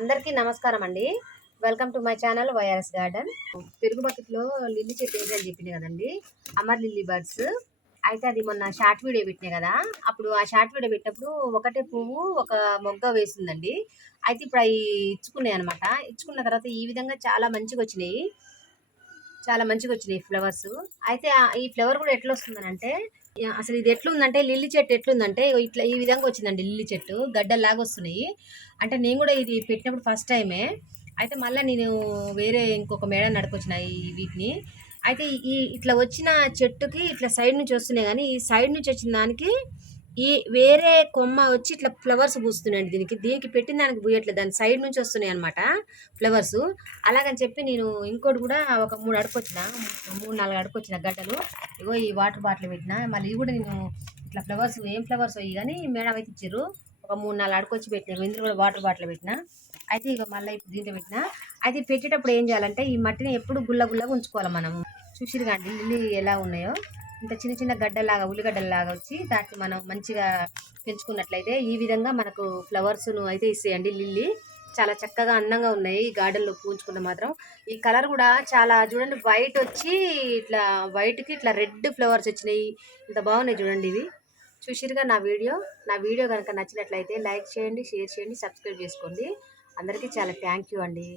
అందరికీ నమస్కారం అండి. Welcome to my channel YRS garden. పెరుగు బకెట్లో లిల్లీ చెట్టు అని చెప్పింది కదండి. అమర్ లిల్లీ బర్డ్స్. అయితే అది మొన్న షార్ట్ వీడియో పెట్టినా కదా. అప్పుడు ఆ షార్ట్ వీడియో పెట్టినప్పుడు ఒకటే పువ్వు ఒక మొగ్గ వేసిందండి. అయితే ఇప్పుడు అవి ఇచ్చుకున్నాయి అనమాట ఇచ్చుకున్న తర్వాత ఈ విధంగా చాలా మంచిగా వచ్చినాయి. చాలా మంచిగా వచ్చినాయి ఫ్లవర్స్. అయితే ఈ ఫ్లవర్ కూడా ఎట్లా వస్తుందనంటే అసలు ఇది ఎట్లుందంటే లిల్లీ చెట్టు ఎట్లుందంటే ఇట్లా ఈ విధంగా వచ్చిందండి లిల్లీ చెట్టు గడ్డల్లాగా వస్తున్నాయి. అంటే నేను కూడా ఇది పెట్టినప్పుడు ఫస్ట్ టైమే అయితే మళ్ళీ నేను వేరే ఇంకొక మేడ నడుకొచ్చిన ఈ వీటిని. అయితే ఈ ఇట్లా వచ్చిన చెట్టుకి ఇట్లా సైడ్ నుంచి వస్తున్నాయి కానీ ఈ సైడ్ నుంచి వచ్చిన దానికి ఈ వేరే కొమ్మ వచ్చి ఇట్లా ఫ్లవర్స్ పూస్తున్నాయండి దీనికి. దీనికి పెట్టిన దానికి పూయట్లేదు. దాని సైడ్ నుంచి వస్తున్నాయి అనమాట ఫ్లవర్స్ అలాగని చెప్పి నేను ఇంకోటి కూడా ఒక మూడు అడుకొచ్చిన మూడు నాలుగు అడుకొచ్చిన గడ్డలు. ఇగో ఈ వాటర్ బాటిల్ పెట్టిన మళ్ళీ ఇది కూడా నేను ఇట్లా ఫ్లవర్స్ ఏం ఫ్లవర్స్ అయ్యి కానీ మేడం అయితే ఇచ్చారు ఒక మూడు నాలుగు అడుకొచ్చి పెట్టిన ఇందులో కూడా వాటర్ బాటిల్ పెట్టిన. అయితే ఇక మళ్ళీ ఇప్పుడు దీంట్లో పెట్టిన. అయితే పెట్టేటప్పుడు ఏం చేయాలంటే ఈ మట్టిని ఎప్పుడు గుల్ల గుల్లగా ఉంచుకోవాలి మనం. చూసిరు కానీ లిల్లీ ఎలా ఉన్నాయో. ఇంత చిన్న చిన్న గడ్డలాగా ఉల్లిగడ్డలాగా వచ్చి దాన్ని మనం మంచిగా పెంచుకున్నట్లయితే ఈ విధంగా మనకు ఫ్లవర్స్ను అయితే ఇస్తాయండి లిల్లీ. చాలా చక్కగా అందంగా ఉన్నాయి. ఈ గార్డెన్లో పూంచుకుంటే మాత్రం. ఈ కలర్ కూడా చాలా చూడండి వైట్ వచ్చి ఇట్లా వైట్కి ఇట్లా రెడ్ ఫ్లవర్స్ వచ్చినాయి. ఇంత బాగున్నాయి చూడండి ఇవి. చూసిరుగా నా వీడియో? నా వీడియో కనుక నచ్చినట్లయితే లైక్ చేయండి షేర్ చేయండి సబ్స్క్రైబ్ చేసుకోండి. అందరికీ చాలా థ్యాంక్ యూ అండి.